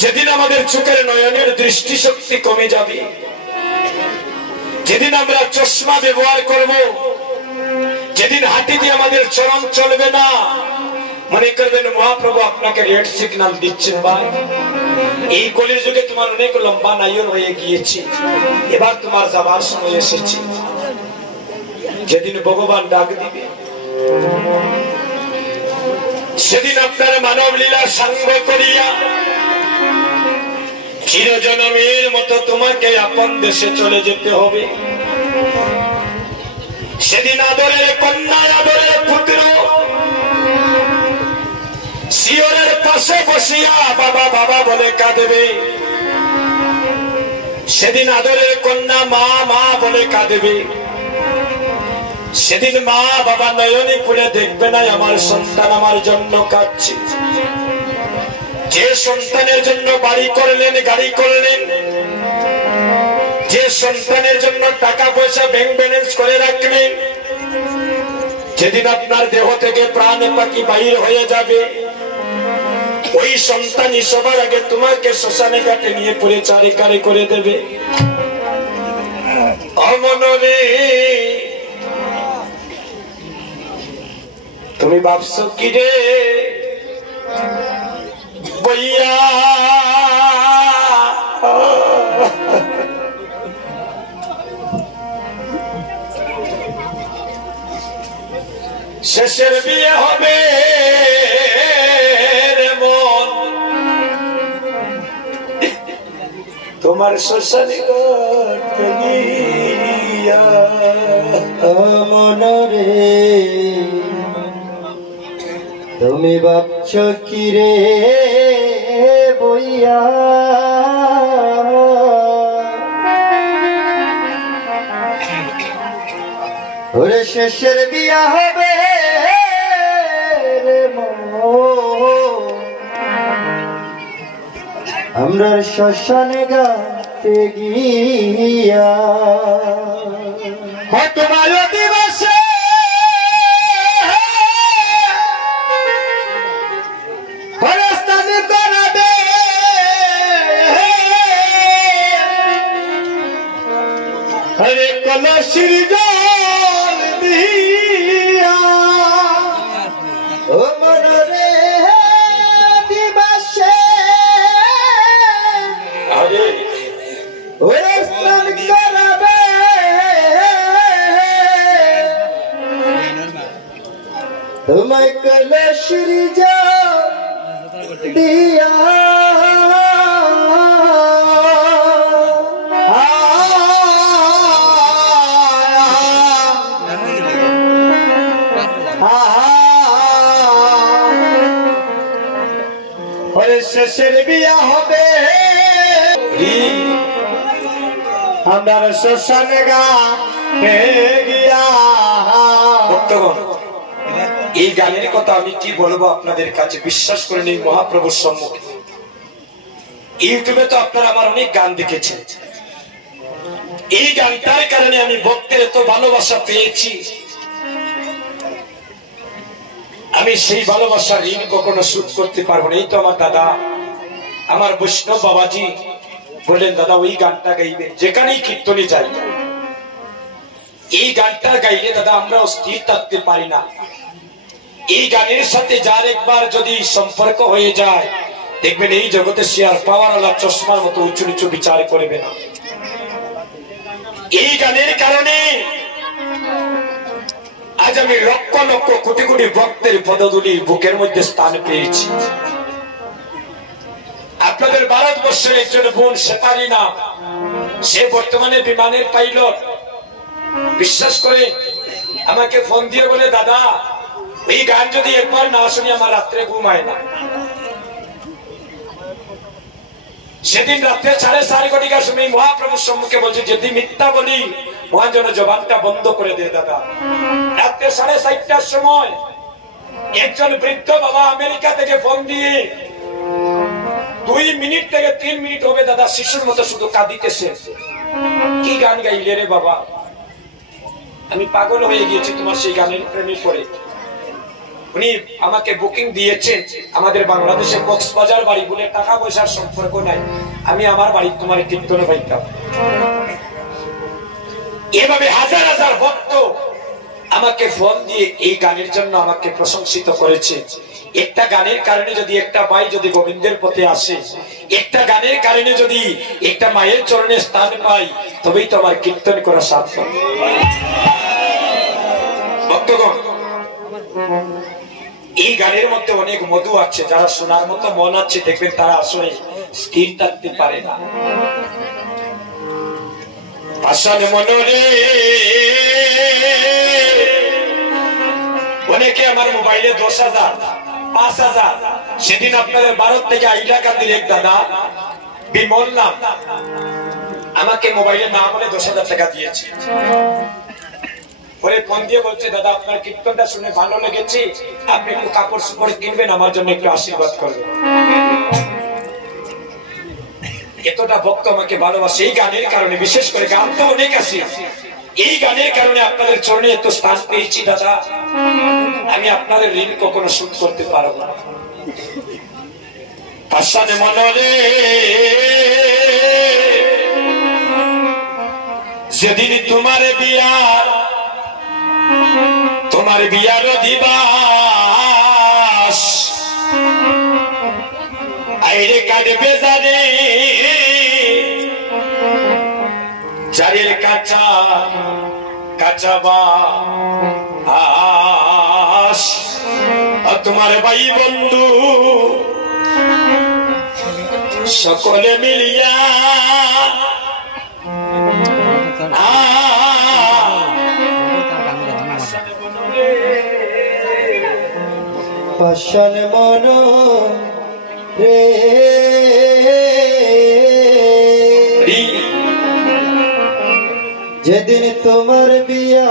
যেদিন আমাদের চোখের নয়নের দৃষ্টিশক্তি কমে যাবে, যেদিন আমরা চশমা ব্যবহার করব, যেদিন হাঁটি দিয়ে আমাদের চরণ চলবে না, মনে করবেন মহাপ্রভু আপনাকে রেড সিগন্যাল দিচ্ছেন, ভাই এই কলির যুগে তোমার অনেক লম্বা নায়ন হয়ে গিয়েছে, এবার তোমার যাবার সময় এসেছে। যেদিন ভগবান ডাক দিবে, সেদিন আপনার মানব লীলা সাঙ্গ করিয়া চিরজনমের মতো তোমাকে আপন দেশে চলে যেতে হবে। সেদিন আদরের কন্যা, আদরের পুত্র শিয়রের পাশে বসিয়া বাবা বাবা বলে কাঁদবে। সেদিন আদরের কন্যা মা মা বলে কাঁদবে। সেদিন মা বাবা নয়নে খুলে দেখবে না আমার সন্তান আমার জন্য কাঁদছে। যে সন্তানের জন্য বাড়ি করলেন, গাড়ি করলেন, যে সন্তানের জন্য টাকা পয়সা ব্যাংক ব্যালেন্স করে রাখলেন, যেদিন আপনার দেহ থেকে প্রাণ পাখি বাহির হয়ে যাবে, ওই সন্তানই সবার আগে তোমাকে শ্মশানে ঘাটে নিয়ে পড়ে চারিকারে করে দেবে। অমনরে তুমি ভাবছো কি রে বইয়া, শেষের বিয়ে হবে রে মন, তোমার শ্মশানে ঘাটে গিয়া। মনরে তুমি ভাবছো কি রে বইয়া, ওরে শেষের বিয়া হবে রে মন, আমরা শ্মশানে ঘাটে গিয়া। তোমার দিবসে হরে কলসির জল দিয়া, ও মনরে দিবসে আরে ওরে স্নান করাবে, তোমায় কলসির জল দিয়া। শেষের বিয়া হবে আমরা শ্মশানে ঘাটে গিয়া। ভক্তগণ, এই গানের কথা আমি কি বলবো আপনাদের কাছে, বিশ্বাস করে নিন মহাপ্রভুর সম্মুখে। ইউটিউবে তো আপনারা আমার অনেক গান দেখেছেন। এই গানটার কারণে আমি ভক্তের এত ভালোবাসা পেয়েছি, আমি সেই ভালোবাসার ঋণ কখনো শোধ করতে পারবো না। এই তো আমার দাদা, আমার বৈষ্ণব বাবাজি বললেন, দাদা ওই গানটা গাইবে, যেখানেই কীর্তনে যাই এই গানটা গাইলে দাদা আমরা স্থির থাকতে পারি না। এই গানের সাথে যার একবার যদি সম্পর্ক হয়ে যায়, দেখবেন এই জগতে সে আর পাওয়ারওয়ালা চশমার মতো উঁচু নিচু বিচার করবে না। এই গানের কারণে আজ আমি লক্ষ লক্ষ কোটি কোটি ভক্তের পদধূলি বুকের মধ্যে স্থান পেয়েছি। আপনাদের ভারতবর্ষের একজন বোন শেফালি নাম, সে বর্তমানে বিমানের পাইলট। বিশ্বাস করে আমাকে ফোন দিয়ে বলে, দাদা এই গান যদি একবার না শুনি আমার রাত্রে ঘুম হয় না। সেদিন রাত্রে 4:30 ঘটিকার সময় মহাপ্রভুর সম্মুখে বলছে, যদি মিথ্যা বলি মহান যেন জবানটা বন্ধ করে দে। দাদা রাত্রে 4:30টার সময় একজন বৃদ্ধ বাবা আমেরিকা থেকে ফোন দিয়ে 2 মিনিট থেকে 3 মিনিট হবে দাদা শিশুর মতো শুধু কাঁদিতেছে। কি গান গাইলে রে বাবা, আমি পাগল হয়ে গিয়েছি তোমার সেই গানের প্রেমে পড়ে। উনি আমাকে বুকিং দিয়েছেন আমাদের বাংলাদেশে কক্সবাজার বাড়ি বলে, টাকা পয়সার সম্পর্ক নাই, আমি আমার বাড়ি তোমার কীর্তনে পাইতাম। এভাবে হাজার হাজার ভক্ত আমাকে ফোন দিয়ে এই গানের জন্য আমাকে প্রশংসিত করেছে। একটা গানের কারণে যদি একটা ভাই যদি গোবিন্দের পথে আসে, একটা গানের কারণে যদি একটা মায়ের চরণে স্থান পাই, তবেই তো আমার কীর্তন করা সার্থক। ভক্তগণ, এই গানের মধ্যে অনেক মধু আছে, যারা শোনার মতো মন আছে দেখবেন তারা আসলে স্থির থাকতে পারে না। আসান মনরে অনেকে আমার মোবাইলে 10,000 5,000, সেদিন আপনাদের ভারত থেকে হাইলাকান্দির এক দাদা বিমল নাম আমাকে মোবাইলে না বলে 10,000 টাকা দিয়েছে। পরে ফোন দিয়ে বলছে, দাদা আপনার কীর্তনটা শুনে ভালো লেগেছে, আপনি একটু কাপড় চোপড় কিনবেন, আমার জন্য একটু আশীর্বাদ করবেন। এতটা ভক্ত আমাকে ভালোবাসে এই গানের কারণে। বিশেষ করে গান তো অনেক আছে, এই গানের কারণে আপনাদের চরণে এত স্থান পেয়েছি দাদা, আমি আপনাদের ঋণ কখনো শোধ করতে পারবো না। আসানে মনরে যেদিন তোমার বিয়ার দিবাস আইরে কাটবে জানে চারের কাঁচা কাঁচা বাস, তোমার ভাই বন্ধু সকলে মিলিয়া পাষাণ মন রে যেদিন তোমার বিয়া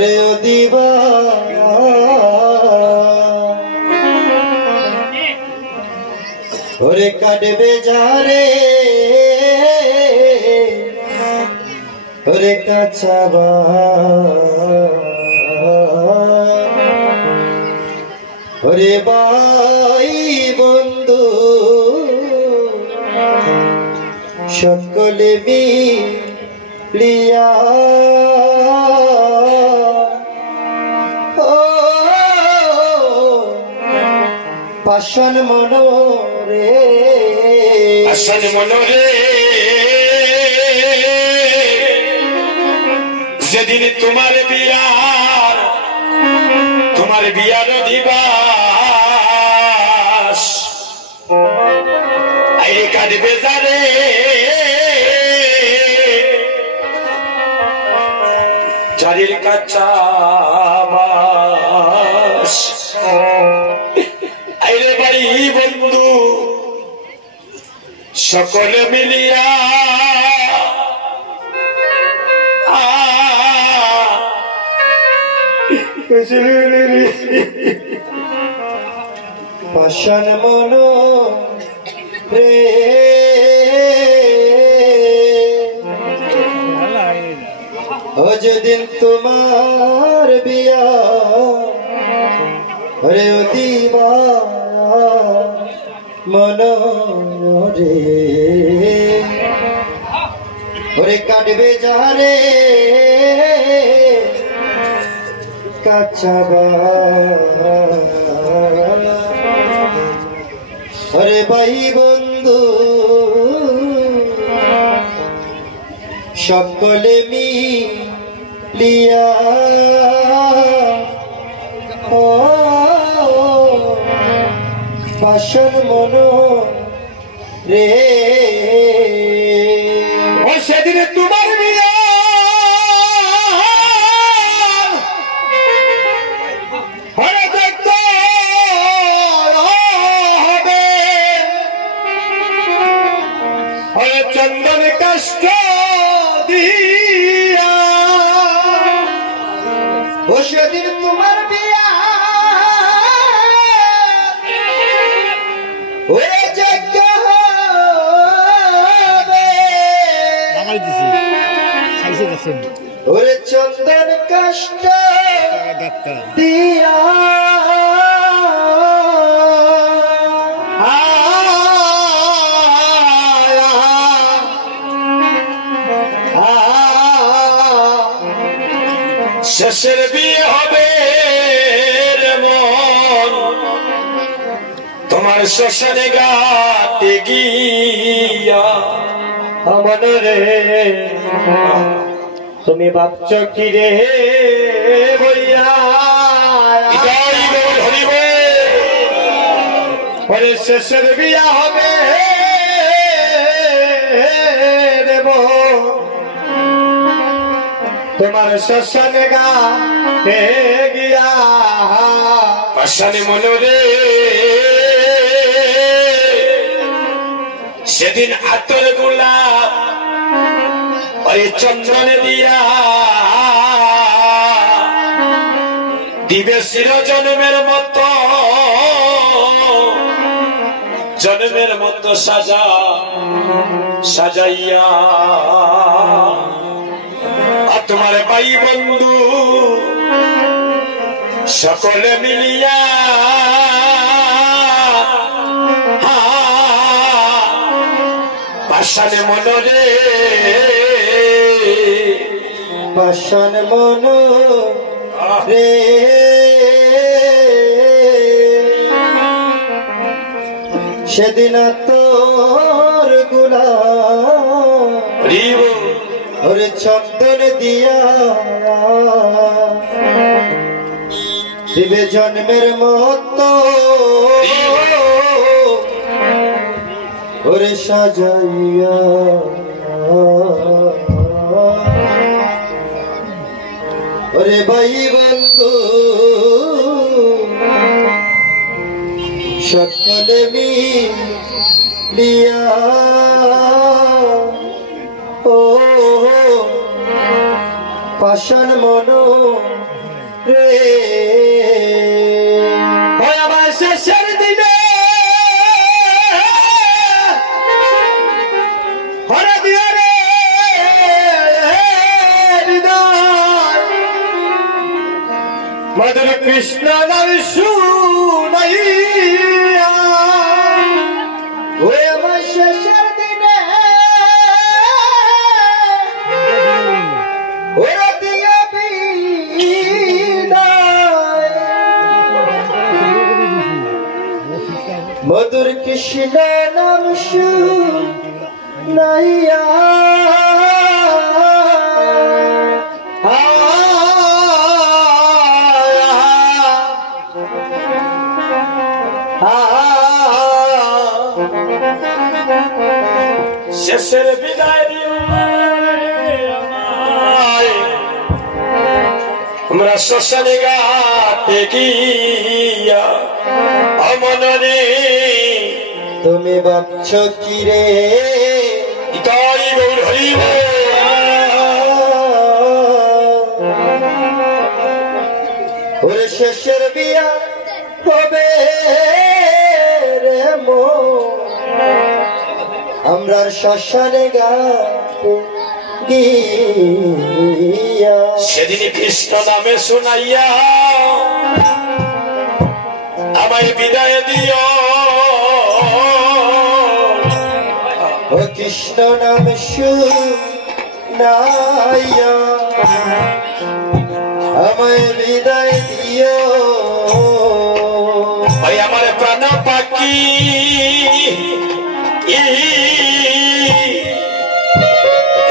রে ও দিবা ওরে কাটবে যারে ওরে কাছাবা ওরে ভাই বন্ধু সকলে মিলিয়া পাষাণ মনরে পাষাণ মনরে যেদিন তোমার বিয়ার দিবাস আইরে কাটবে যারে চারের কাঁচা বাস, আইরে ভাই বন্ধু সকলে মিলিয়া পাষাণ মন রে ও যেদিন তোমার বিয়া রে ও দিবা মন রে ওরে কাটবে যারে কাঁচা আরে ভাই বন্ধু সকলে মিলিয়া পাষাণ মন রে ও সেদিন তোমার বিয়া চন্দন কষ্ট দিয়া ও সেদিন তোমার বিয়া ওরে যজ্ঞ হবে ওরে চন্দন কষ্ট দিয়া শেষের বিয়ে হবে রে মন তোমার শ্মশানে ঘাটে গিয়া আমার রে তুমি ভাবছ কি রে বইয়া পরে শেষের বিয়া হবে দেব তোমার শ্মশানে ঘাটে গিয়া পাশানে মনোরে সেদিন আতর গোলাপ ওই চন্দন দিয়া দিবে চির জন্মের মতো সাজাইয়া আর তোমার ভাই বন্ধু সকলে মিলিয়া পাশানে মনরে পাশান মন রে সেদিন তোর গোলাপ ওরে চন্দন দিয়া দিবে জন্মের মতো ওরে সাজাইয়া ওরে ভাই বন্ধু সকলে মিলিয়া ও পাষাণ মন রে আমার শেষের দিনে হরে দিয়ে রে মধুর কৃষ্ণ নাম শুনাইয়া ওই আমার শেষের দিনে ওরা দিয়া বিদায় মধুর কৃষ্ণ নাম শুনাইয়া শেষের বিদায় দিও আমরা শ্মশানে ঘাটে গিয়া অমনরে তুমি ভাবছ কি রে তাই গৌর হইব ওরে শেষের বিয়া হবে রে মো আমরা শ্মশানে গিয়া সেদিন কৃষ্ণ নামে শুনাইয়া আমায় বিদায় দিও ও কৃষ্ণ নাম শুনাইয়া আমায় বিদায় দিও ভাই আমার প্রাণ পাখি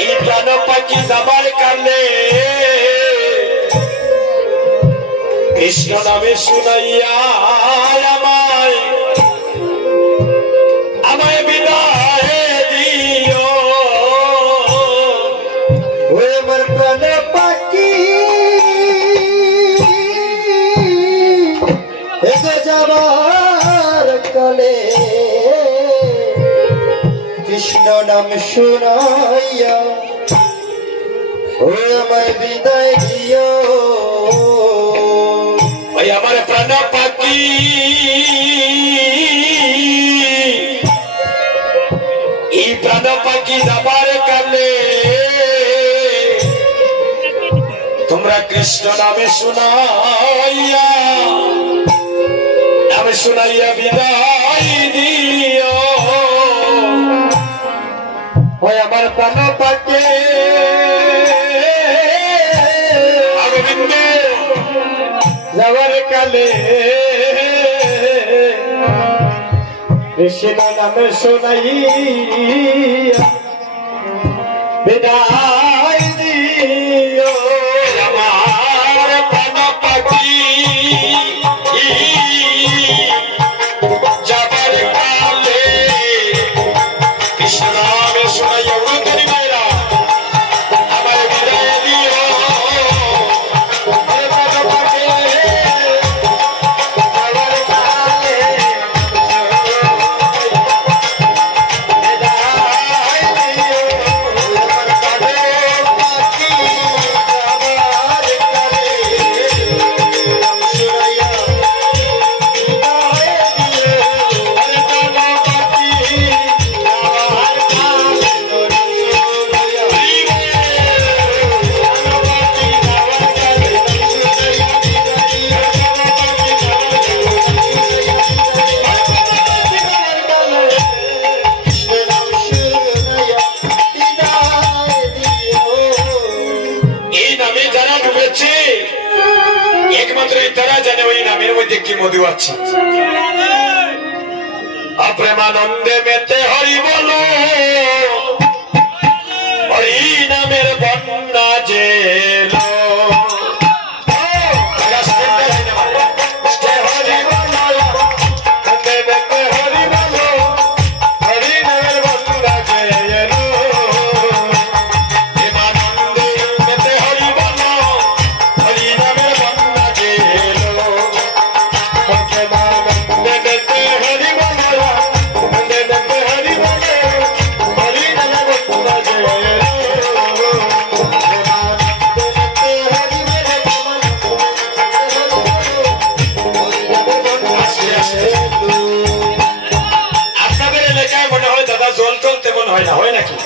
এই প্রাণ পাখি যাবার কালে কৃষ্ণ নামে শুনাইয়া আমায় বিদায় দিও ও আমার প্রাণ পাখি এসে যাবার কালে কৃষ্ণ নাম শুনাইয়া ও আমায় বিদায় দিও ওই আমার প্রাণ পাখি এই প্রাণ পাখি যাবার কালে তোমরা তোমরা কৃষ্ণ নামে শুনাইয়া বিদায় দিও। ওই আমার প্রাণ পাকে গোবিন্দ যাওয়ার কালে কৃষ্ণ নামে শোনাইয়া বিদায় দিও। আমার প্রাণ পাখি যাবার কালে কৃষ্ণ নামে শুনাইয়া উড়ুতের মেয়েরা আমার বিদায় দিও। একমাত্র তারা জানে ওই নামের মধ্যে কি মধু আছে। প্রেমানন্দে মেতে হরি বলো, হরি নামের বন্যা জেলো। আপনাদের এলাকায় মনে হয় দাদা জল টল তেমন হয় না, হয় নাকি?